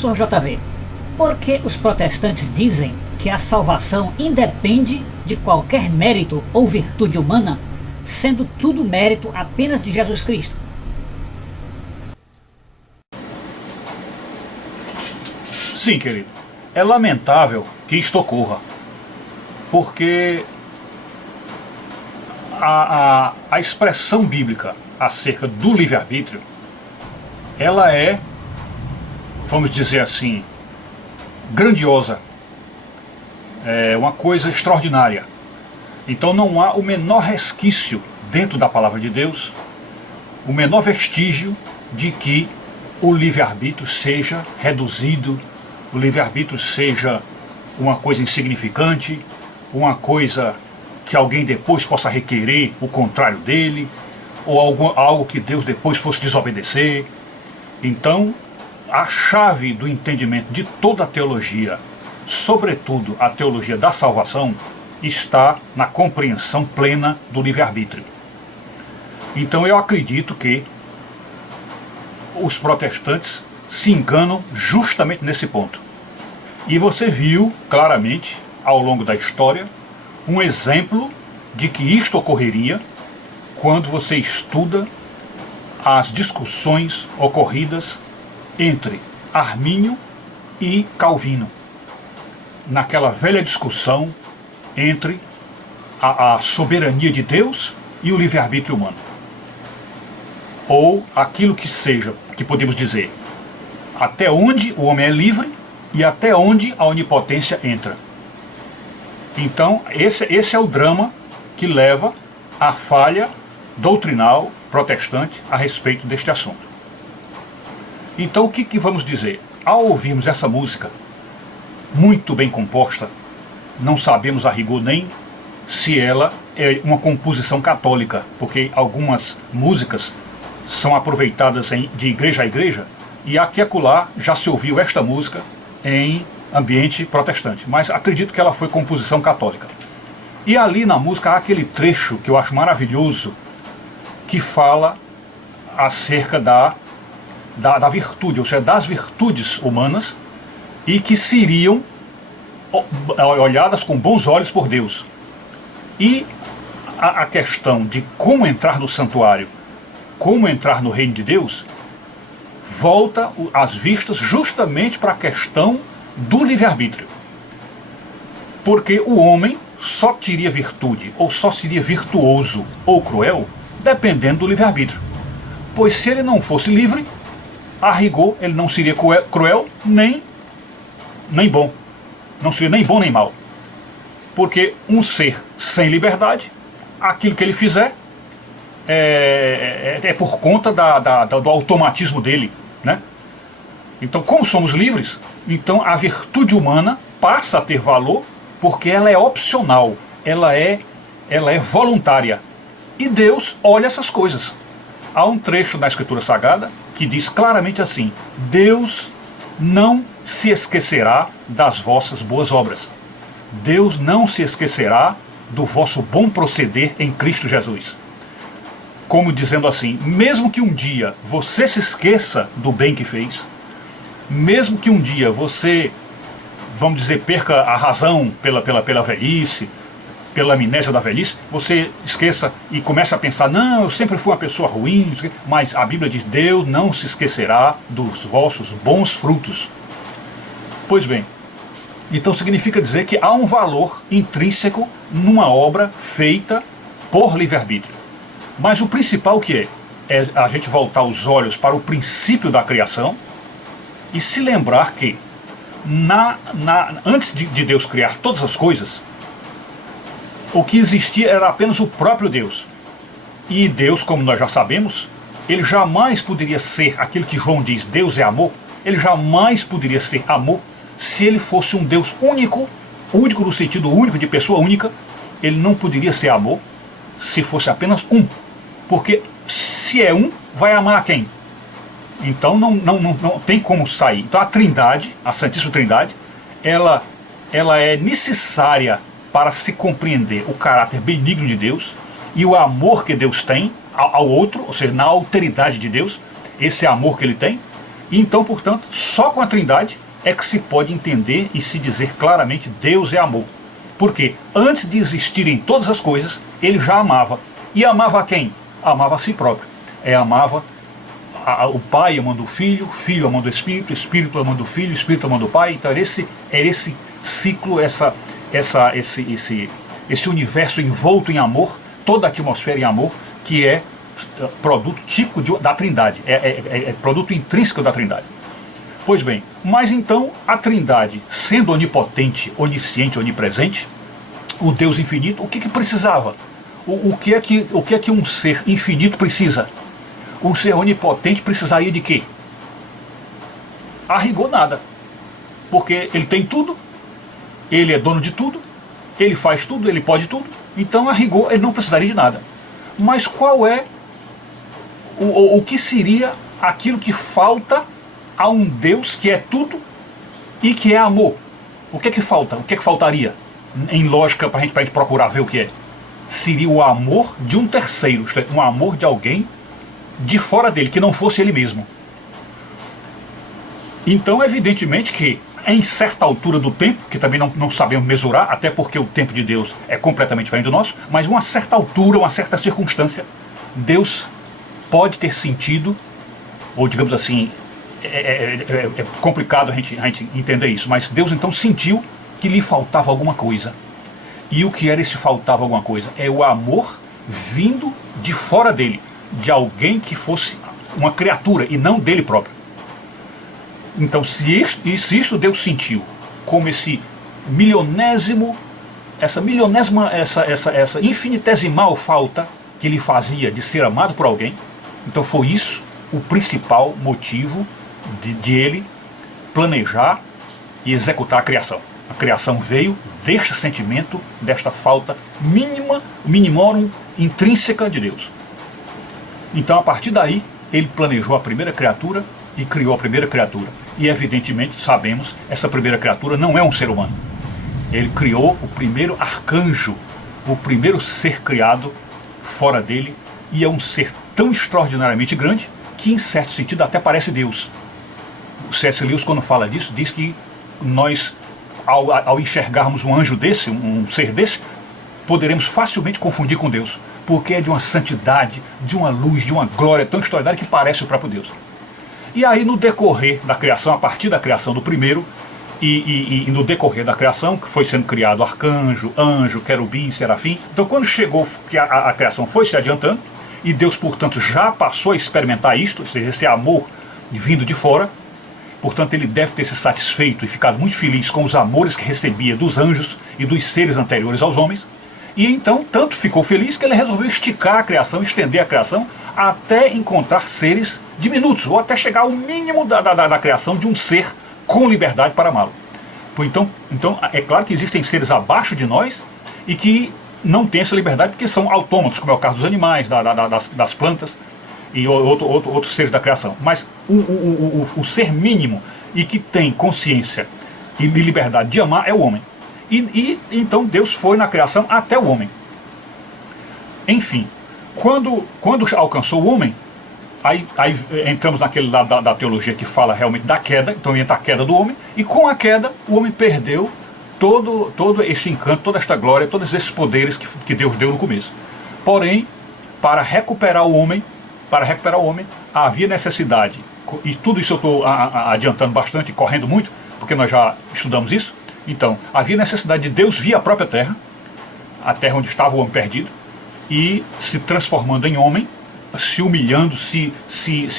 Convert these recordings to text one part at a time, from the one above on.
Professor JV, por que os protestantes dizem que a salvação independe de qualquer mérito ou virtude humana, sendo tudo mérito apenas de Jesus Cristo? Sim, querido. É lamentável que isto ocorra, porque a expressão bíblica acerca do livre-arbítrio, ela é, vamos dizer assim, grandiosa, é uma coisa extraordinária. Então não há o menor resquício dentro da palavra de Deus, o menor vestígio de que o livre-arbítrio seja reduzido, o livre-arbítrio seja uma coisa insignificante, uma coisa que alguém depois possa requerer o contrário dele, ou algo que Deus depois fosse desobedecer. Então, a chave do entendimento de toda a teologia, sobretudo a teologia da salvação, está na compreensão plena do livre-arbítrio. Então eu acredito que os protestantes se enganam justamente nesse ponto. E você viu claramente, ao longo da história, um exemplo de que isto ocorreria quando você estuda as discussões ocorridas entre Armínio e Calvino, naquela velha discussão entre a soberania de Deus e o livre-arbítrio humano, ou aquilo que seja, que podemos dizer, até onde o homem é livre e até onde a onipotência entra. Então esse é o drama que leva à falha doutrinal protestante a respeito deste assunto. Então o que vamos dizer? Ao ouvirmos essa música muito bem composta, não sabemos a rigor nem se ela é uma composição católica, porque algumas músicas são aproveitadas de igreja a igreja, e aqui e acolá já se ouviu esta música em ambiente protestante, mas acredito que ela foi composição católica. E ali na música há aquele trecho que eu acho maravilhoso, que fala acerca da virtude, ou seja, das virtudes humanas, e que seriam olhadas com bons olhos por Deus. E a questão de como entrar no santuário, como entrar no reino de Deus, volta as vistas justamente para a questão do livre-arbítrio. Porque o homem só teria virtude, ou só seria virtuoso ou cruel, dependendo do livre-arbítrio. Pois se ele não fosse livre, a rigor ele não seria cruel nem bom. Não seria nem bom nem mal. Porque um ser sem liberdade, aquilo que ele fizer é por conta do automatismo dele, né? Então, como somos livres, então a virtude humana passa a ter valor porque ela é opcional, ela é voluntária. E Deus olha essas coisas. Há um trecho na Escritura Sagrada que diz claramente assim: Deus não se esquecerá das vossas boas obras. Deus não se esquecerá do vosso bom proceder em Cristo Jesus. Como dizendo assim, mesmo que um dia você se esqueça do bem que fez, mesmo que um dia você, vamos dizer, perca a razão pela velhice, pela amnésia da velhice, você esqueça e comece a pensar, não, eu sempre fui uma pessoa ruim, mas a Bíblia diz, Deus não se esquecerá dos vossos bons frutos. Pois bem, então significa dizer que há um valor intrínseco numa obra feita por livre-arbítrio. Mas o principal que é a gente voltar os olhos para o princípio da criação e se lembrar que antes de Deus criar todas as coisas, o que existia era apenas o próprio Deus. E Deus, como nós já sabemos, ele jamais poderia ser aquilo que João diz, Deus é amor. Ele jamais poderia ser amor se ele fosse um Deus único, único no sentido único de pessoa única. Ele não poderia ser amor se fosse apenas um. Porque se é um, vai amar a quem? Então não tem como sair. Então a Trindade, a Santíssima Trindade, ela é necessária para se compreender o caráter benigno de Deus e o amor que Deus tem ao outro, ou seja, na alteridade de Deus, esse amor que ele tem, E então, portanto, só com a Trindade é que se pode entender e se dizer claramente Deus é amor. Porque antes de existirem todas as coisas, ele já amava. E amava a quem? Amava a si próprio. Amava o Pai amando o Filho amando o Espírito amando o Filho, Espírito amando o Pai. Então era esse ciclo, esse universo envolto em amor, toda a atmosfera em amor, que é produto típico da Trindade, é produto intrínseco da Trindade. Pois bem, mas então a Trindade, sendo onipotente, onisciente, onipresente, o Deus infinito, o que precisava? O que é que um ser infinito precisa? Um ser onipotente precisaria de quê? A rigor nada. Porque ele tem tudo, ele é dono de tudo, ele faz tudo, ele pode tudo. Então, a rigor, ele não precisaria de nada. Mas qual é o que seria aquilo que falta a um Deus que é tudo e que é amor? O que é que falta? O que é que faltaria? Em lógica, para a gente procurar ver o que é. Seria o amor de um terceiro, isto é, um amor de alguém de fora dele, que não fosse ele mesmo. Então, evidentemente que em certa altura do tempo, que também não sabemos mesurar, até porque o tempo de Deus é completamente diferente do nosso, mas uma certa altura, uma certa circunstância, Deus pode ter sentido, ou digamos assim, é complicado a gente entender isso, mas Deus então sentiu que lhe faltava alguma coisa. E o que era esse faltava alguma coisa? É o amor vindo de fora dele, de alguém que fosse uma criatura e não dele próprio. Então, se isto Deus sentiu como essa infinitesimal falta que lhe fazia de ser amado por alguém, então foi isso o principal motivo de ele planejar e executar a criação. A criação veio deste sentimento, desta falta minimorum intrínseca de Deus. Então, a partir daí, ele planejou a primeira criatura e criou a primeira criatura. E, evidentemente, sabemos, essa primeira criatura não é um ser humano. Ele criou o primeiro arcanjo, o primeiro ser criado fora dele, e é um ser tão extraordinariamente grande que, em certo sentido, até parece Deus. O C.S. Lewis, quando fala disso, diz que nós, ao enxergarmos um anjo desse, um ser desse, poderemos facilmente confundir com Deus, porque é de uma santidade, de uma luz, de uma glória tão extraordinária que parece o próprio Deus. E aí, no decorrer da criação, a partir da criação do primeiro, e no decorrer da criação, que foi sendo criado arcanjo, anjo, querubim, serafim, então quando chegou que a criação foi se adiantando, e Deus, portanto, já passou a experimentar isto, ou seja, esse amor vindo de fora, portanto, ele deve ter se satisfeito e ficado muito feliz com os amores que recebia dos anjos e dos seres anteriores aos homens. E então, tanto ficou feliz que ele resolveu esticar a criação, estender a criação, até encontrar seres diminutos, ou até chegar ao mínimo da criação de um ser com liberdade para amá-lo. Então, é claro que existem seres abaixo de nós e que não têm essa liberdade porque são autômatos, como é o caso dos animais, das plantas e outros seres da criação. Mas o ser mínimo e que tem consciência e liberdade de amar é o homem. E então Deus foi na criação até o homem. Enfim, quando alcançou o homem, aí entramos naquele lado da teologia que fala realmente da queda, então entra a queda do homem, e com a queda o homem perdeu todo este encanto, toda esta glória, todos esses poderes que Deus deu no começo. Porém, para recuperar o homem, havia necessidade, e tudo isso eu estou adiantando bastante, correndo muito, porque nós já estudamos isso. Então, havia necessidade de Deus vir à própria terra, a terra onde estava o homem perdido, e se transformando em homem, se humilhando, se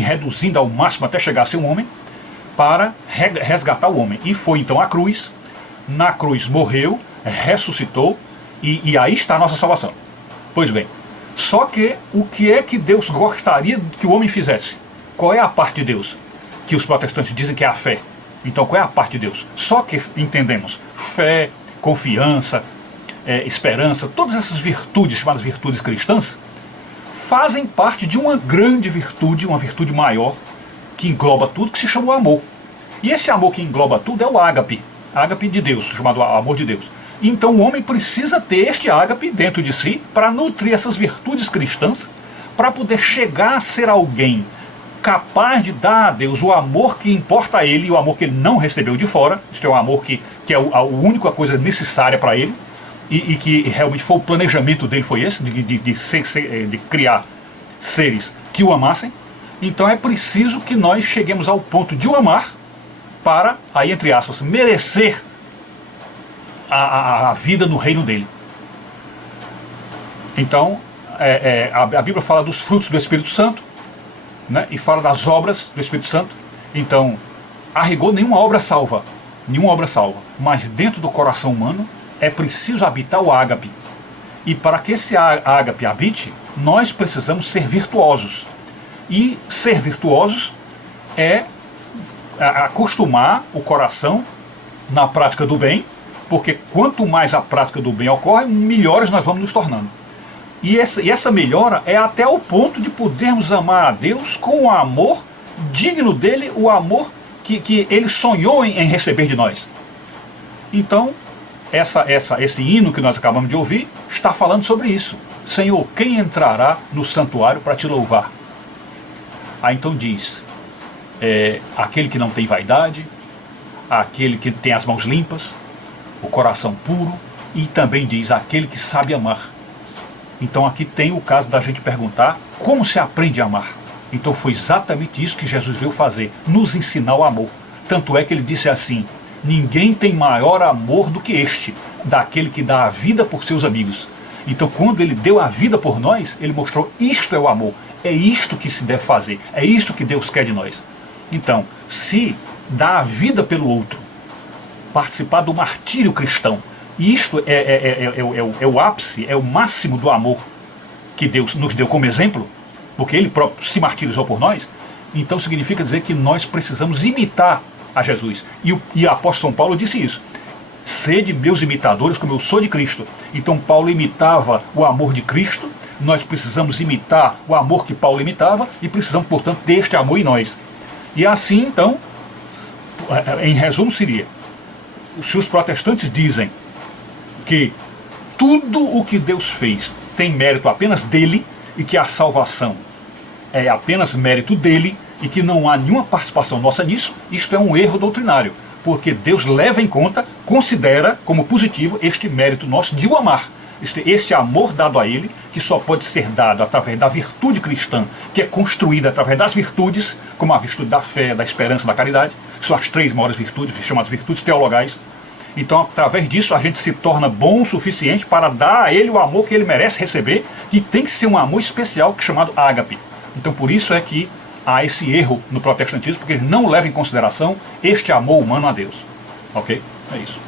reduzindo ao máximo até chegar a ser um homem, para resgatar o homem. E foi então à cruz, na cruz morreu, ressuscitou, e aí está a nossa salvação. Pois bem, só que o que é que Deus gostaria que o homem fizesse? Qual é a parte de Deus? Que os protestantes dizem que é a fé. Então, qual é a parte de Deus? Só que entendemos fé, confiança, esperança, todas essas virtudes, chamadas virtudes cristãs, fazem parte de uma grande virtude, uma virtude maior, que engloba tudo, que se chama o amor. E esse amor que engloba tudo é o ágape de Deus, chamado amor de Deus. Então, o homem precisa ter este ágape dentro de si para nutrir essas virtudes cristãs, para poder chegar a ser alguém capaz de dar a Deus o amor que importa a ele e o amor que ele não recebeu de fora. Isto é um amor que é a única coisa necessária para ele e que realmente foi o planejamento dele, foi esse, de criar seres que o amassem. Então é preciso que nós cheguemos ao ponto de o amar para, aí entre aspas, merecer a vida no reino dele. Então, a Bíblia fala dos frutos do Espírito Santo, né, e fala das obras do Espírito Santo. Então, a rigor, nenhuma obra salva, mas dentro do coração humano é preciso habitar o ágape. E para que esse ágape habite, nós precisamos ser virtuosos. E ser virtuosos é acostumar o coração na prática do bem, porque quanto mais a prática do bem ocorre, melhores nós vamos nos tornando. E essa melhora é até o ponto de podermos amar a Deus com o amor digno dele, o amor que ele sonhou em receber de nós. Então, esse hino que nós acabamos de ouvir está falando sobre isso. Senhor, quem entrará no santuário para te louvar? Aí então diz, aquele que não tem vaidade, aquele que tem as mãos limpas, o coração puro, e também diz, aquele que sabe amar. Então aqui tem o caso da gente perguntar como se aprende a amar. Então foi exatamente isso que Jesus veio fazer, nos ensinar o amor. Tanto é que ele disse assim, ninguém tem maior amor do que este, daquele que dá a vida por seus amigos. Então quando ele deu a vida por nós, ele mostrou, isto é o amor, é isto que se deve fazer, é isto que Deus quer de nós. Então, se dar a vida pelo outro, participar do martírio cristão, isto é o ápice, é o máximo do amor que Deus nos deu como exemplo, porque ele próprio se martirizou por nós. Então significa dizer que nós precisamos imitar a Jesus. E o apóstolo São Paulo disse isso, sede meus imitadores como eu sou de Cristo. Então Paulo imitava o amor de Cristo, nós precisamos imitar o amor que Paulo imitava e precisamos, portanto, ter este amor em nós. E assim, então, em resumo seria, se os protestantes dizem que tudo o que Deus fez tem mérito apenas dele e que a salvação é apenas mérito dele e que não há nenhuma participação nossa nisso, isto é um erro doutrinário, porque Deus leva em conta, considera como positivo este mérito nosso de o amar. Este amor dado a ele, que só pode ser dado através da virtude cristã, que é construída através das virtudes, como a virtude da fé, da esperança e da caridade, que são as três maiores virtudes, chamadas virtudes teologais. Então, através disso, a gente se torna bom o suficiente para dar a ele o amor que ele merece receber, que tem que ser um amor especial, que é chamado ágape. Então, por isso é que há esse erro no protestantismo, porque ele não leva em consideração este amor humano a Deus. Ok? É isso.